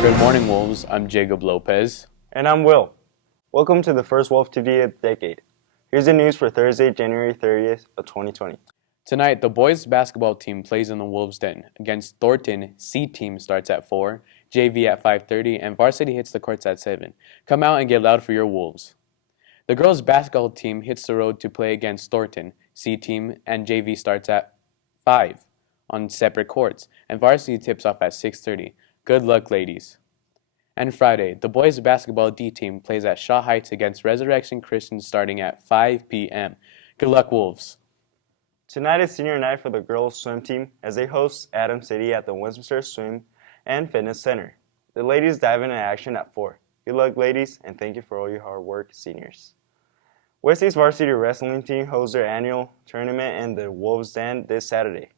Good morning, Wolves. I'm Jacob Lopez. And I'm Will. Welcome to the first Wolf TV of the decade. Here's the news for Thursday, January 30th of 2020. Tonight, the boys basketball team plays in the Wolves' Den. Against Thornton, C team starts at 4, JV at 5:30, and varsity hits the courts at 7. Come out and get loud for your Wolves. The girls' basketball team hits the road to play against Thornton, C team, and JV starts at 5 on separate courts, and varsity tips off at 6:30. Good luck, ladies. And Friday, the boys' basketball D team plays at Shaw Heights against Resurrection Christian starting at 5 p.m. Good luck, Wolves. Tonight is senior night for the girls' swim team as they host Adams City at the Westminster Swim and Fitness Center. The ladies dive into action at 4. Good luck, ladies, and thank you for all your hard work, seniors. Westy's varsity wrestling team hosts their annual tournament in the Wolves' Den this Saturday.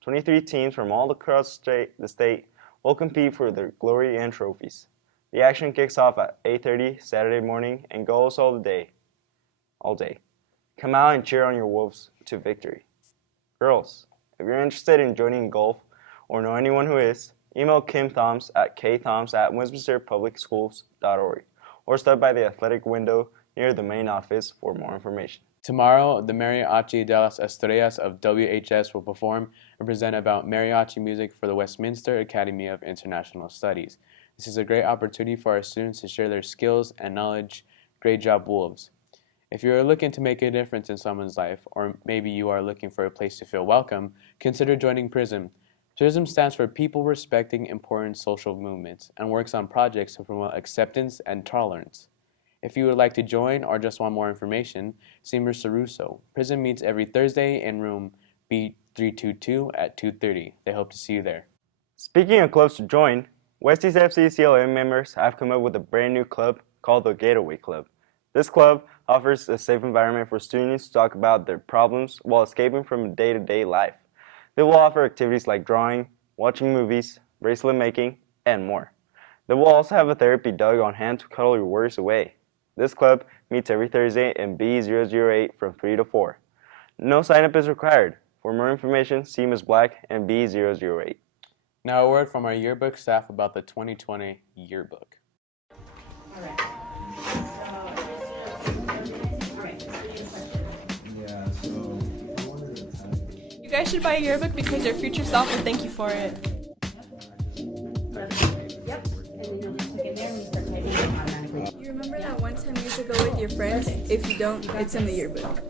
23 teams from all across the state will compete for their glory and trophies. The action kicks off at 8:30 Saturday morning and goes all day. Come out and cheer on your Wolves to victory. Girls, if you're interested in joining golf or know anyone who is, email Kim Thoms at ktoms@westminsterpublicschools.org or stop by the athletic window near the main office for more information. Tomorrow, the Mariachi de las Estrellas of WHS will perform and present about mariachi music for the Westminster Academy of International Studies. This is a great opportunity for our students to share their skills and knowledge. Great job, Wolves. If you are looking to make a difference in someone's life, or maybe you are looking for a place to feel welcome, consider joining PRISM. PRISM stands for People Respecting Important Social Movements and works on projects to promote acceptance and tolerance. If you would like to join or just want more information, see Mr. Russo. PRISM meets every Thursday in room B322 at 2:30. They hope to see you there. Speaking of clubs to join, Westy's FCCLM members have come up with a brand new club called the Getaway Club. This club offers a safe environment for students to talk about their problems while escaping from day-to-day life. They will offer activities like drawing, watching movies, bracelet making, and more. They will also have a therapy dog on hand to cuddle your worries away. This club meets every Thursday in B008 from 3 to 4. No sign-up is required. For more information, see Ms. Black in B008. Now a word from our yearbook staff about the 2020 yearbook. You guys should buy a yearbook because your future self will thank you for it. You remember that one time you used to go with your friends? If you don't, it's in the yearbook.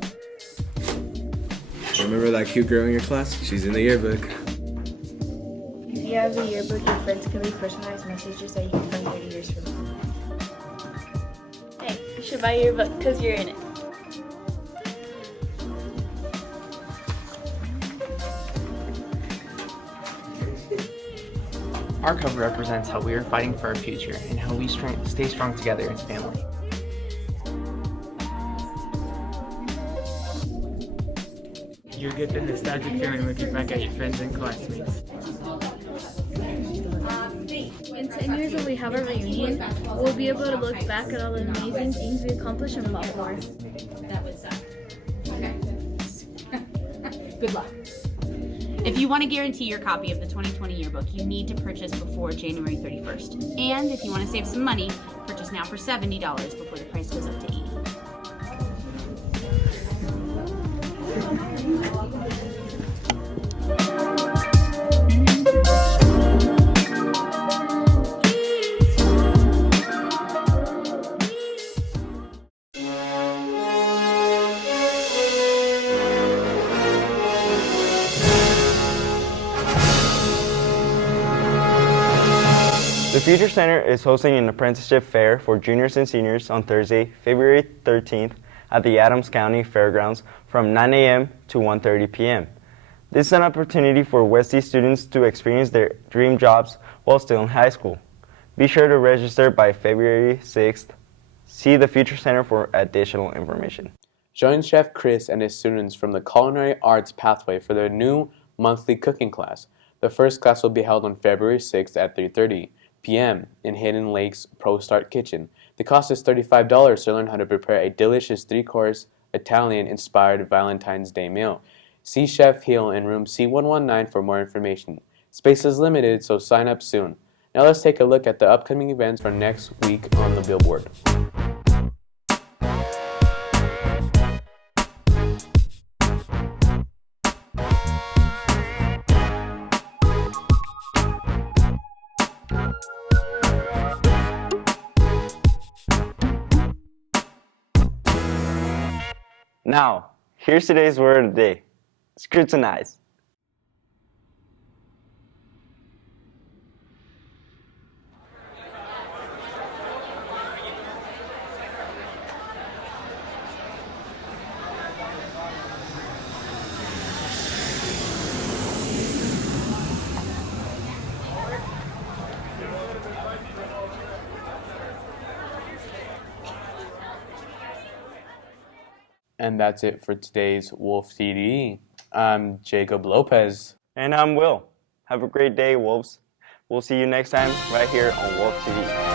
Remember that cute girl in your class? She's in the yearbook. If you have the yearbook, your friends can leave personalized messages that you can find 30 years from now. Hey, you should buy a yearbook because you're in it. Our cover represents how we are fighting for our future and how we stay strong together as family. You get the nostalgic feeling looking back at your friends and classmates. In 10 years when we have our reunion, we'll be able to look back at all the amazing things we accomplished and fought for. That would suck. Okay. Good luck. If you want to guarantee your copy of the 2020 yearbook, you need to purchase before January 31st. And if you want to save some money, purchase now for $70 before the price goes up to $80. The Future Center is hosting an Apprenticeship Fair for juniors and seniors on Thursday, February 13th at the Adams County Fairgrounds from 9 a.m. to 1:30 p.m. This is an opportunity for Westy students to experience their dream jobs while still in high school. Be sure to register by February 6th. See the Future Center for additional information. Join Chef Chris and his students from the Culinary Arts Pathway for their new monthly cooking class. The first class will be held on February 6th at 3:30 p.m. in Hidden Lakes Pro Start Kitchen. The cost is $35 to learn how to prepare a delicious 3-course Italian-inspired Valentine's Day meal. See Chef Hill in room C119 for more information. Space is limited, so sign up soon. Now let's take a look at the upcoming events for next week on the billboard. Now, here's today's word of the day. Scrutinize. And that's it for today's Wolf TD. I'm Jacob Lopez. And I'm Will. Have a great day, Wolves. We'll see you next time right here on Wolf TV.